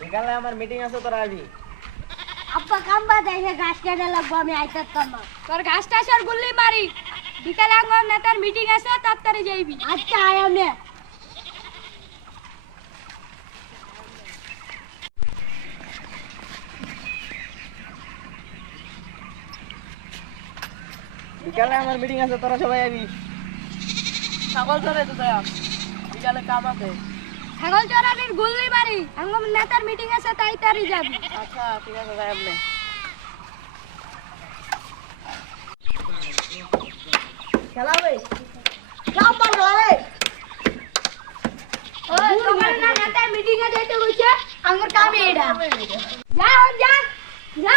বিকালে আমার মিটিং আছে তোরা আবি আব্বা কাম্বা দেখে ঘাস কেটে লাগবো আমি আইতাম না তোর ঘাস টাস আর গুল্লি মারি। বিকালে আমার নেতার মিটিং আছে তাড়াতাড়ি যাইবি। আজকে আয় আমি বিকালে আমার মিটিং আছে তোরা সবাই আবি ছাগল ধরে তো বিকালে কাম আছে? ছাগল চড়ানির গুল্লি মারি আমার নেতার মিটিং আছে তাই তাড়ি যাবি। আচ্ছা ঠিক আছে যাই আপনি। ওই তোমার না নেতার মিটিং এ যাইতে কইছে আমার কামে যা হন যা যা যা।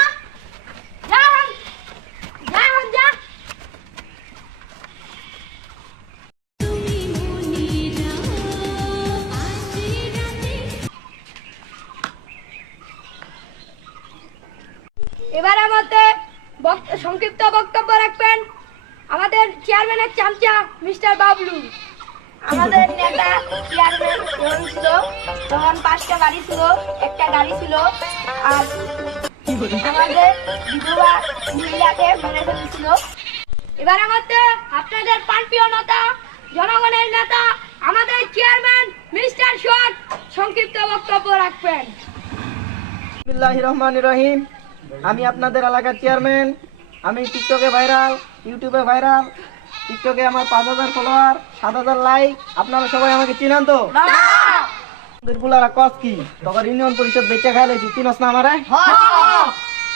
সংক্ষিপ্ত বক্তব্য রাখবেন আমাদের চেয়ারম্যানের চামচা মিস্টার বাবলু। আমাদের নেতা চেয়ারম্যান ছিল তখন পাঁচটা গাড়ি ছিল, একটা গাড়ি ছিল, আর আমাদের বিধবা মহিলাকে মেরে ফেলেছিল। এবার আমাদের আপনাদের প্রাণপ্রিয় নেতা, জনগণের নেতা, আমাদের চেয়ারম্যান মিস্টার সোহাগ সংক্ষিপ্ত বক্তব্য রাখবেন। রহমান রহিম। আমি আপনাদের এলাকার চেয়ারম্যান আমি টিকটকে ভাইরাল ইউটিউবে ভাইরাল টিকটকে আমার পাঁচ হাজার ফলোয়ার সাত হাজার লাইক আপনারা সবাই আমাকে চিনান তো? কস কি? তখন ইউনিয়ন পরিষদ খাইলেছি চিনস না আমারে?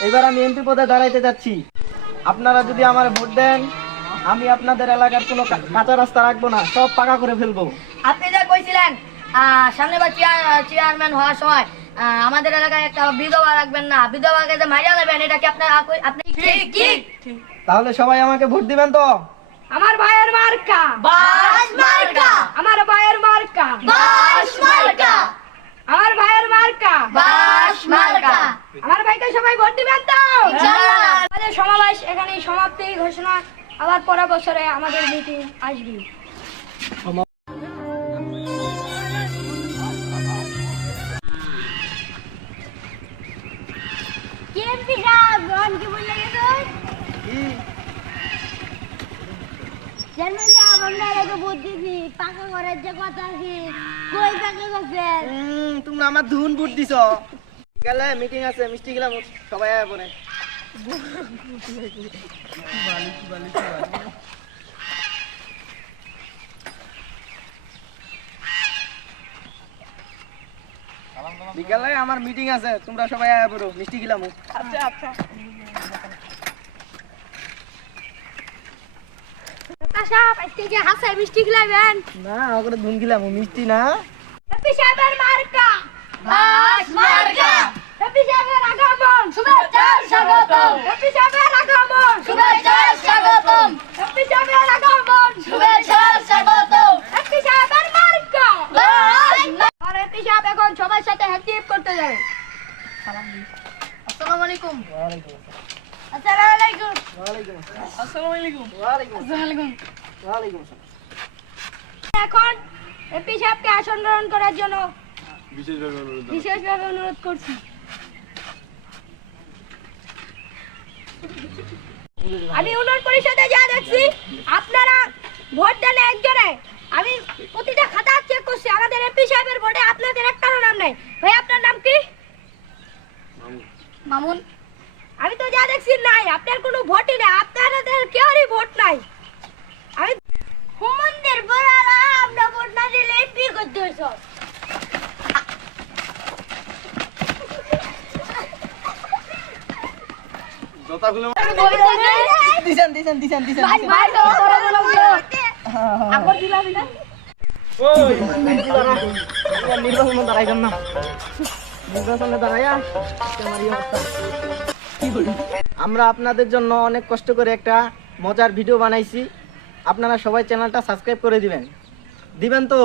এবার আমি এমপি পদে দাঁড়াইতে যাচ্ছি। আপনারা যদি আমার ভোট দেন, আমি আপনাদের এলাকার কোনো কাঁচা রাস্তা রাখব না, সব পাকা করে ফেলব। আপনি যে কইছিলেন সামনেবার চেয়ার চেয়ারম্যান হওয়ার সময় আমাদের এলাকায় একটা বিধবা রাখবেন না, বিধবাকে যে মারিয়া নেবেন এটা কি আপনার আপনি তাহলে সবাই আমাকে ভোট দিবেন তো? আমার ভাইয়ের মার্কা। বাস মার্কা। আমার ভাইয়ের মার্কা। বাস মার্কা। আমার ভাইয়ের মার্কা। বাস মার্কা। আমার ভাইকে সবাই ভোট দিবেন তো? আমাদের সমাবেশ এখানেই সমাপ্তি ঘোষণা আবার পরের বছরে আমাদের মিটিং আসবে। পাকা করার যে কথা কই পাকা তোমরা আমার ধুন বুট দিছ গেলে মিটিং আছে মিষ্টি গেলাম সবাই আয় পরে। বিকালে আমার মিটিং আছে তোমরা সবাই আয় পড়ো মিষ্টি গিলাম। আচ্ছা আচ্ছা। সাহেব আজকে যে হাসে মিষ্টি খিলাবেন। না ওখানে ধুন গিলাম মিষ্টি না। সাহেবের মার্কা। বাস মার্কা। সাহেবের আগমন। শুভেচ্ছা স্বাগতম। সাহেবের আগমন। শুভেচ্ছা স্বাগতম। সাহেবের আগমন। শুভেচ্ছা স্বাগতম। সাহেবের মার্কা। বাস আর সাহেব এখন সবার সাথে হ্যাপি করতে যাবে আসসালামু আলাইকুম। ওয়ালাইকুম আসসালামু। আলাইকুম ওয়ালাইকুম আসসালামু। আলাইকুম ওয়ালাইকুম ওয়ালাইকুম আসসালাম। এখন এপি সাহেবকে আসন গ্রহণ করার জন্য বিশেষভাবে অনুরোধ করছি। আমি উন্নয়ন পরিষদে যা দেখছি আপনারা ভোট দেন একজনে। আমি প্রতিটা খাতা চেক করছি আমাদের এমপি সাহেবের ভোটে আপনাদের একটারও নাম নাই। ভাই আপনার নাম কি? মামুন। আমি তো যা দেখছি নাই আপনার কোনো ভোটই নেই আপনাদের কেউরই ভোট নাই। আমি হুমন্দের বড়ারা আমরা ভোট না দিলে এমপি করতে হইছ। দিছেন দিছেন দিছেন দিছেন ভাই ভাই তো বড় বড় ভোট। আগর দিলাম না নির্বাচনে দাঁড়াইবেন না। নির্বাচনে দাঁড়াইয়া আমার আমরা আপনাদের জন্য অনেক কষ্ট করে একটা মজার ভিডিও বানাইছি। আপনারা সবাই চ্যানেলটা সাবস্ক্রাইব করে দিবেন। দিবেন তো?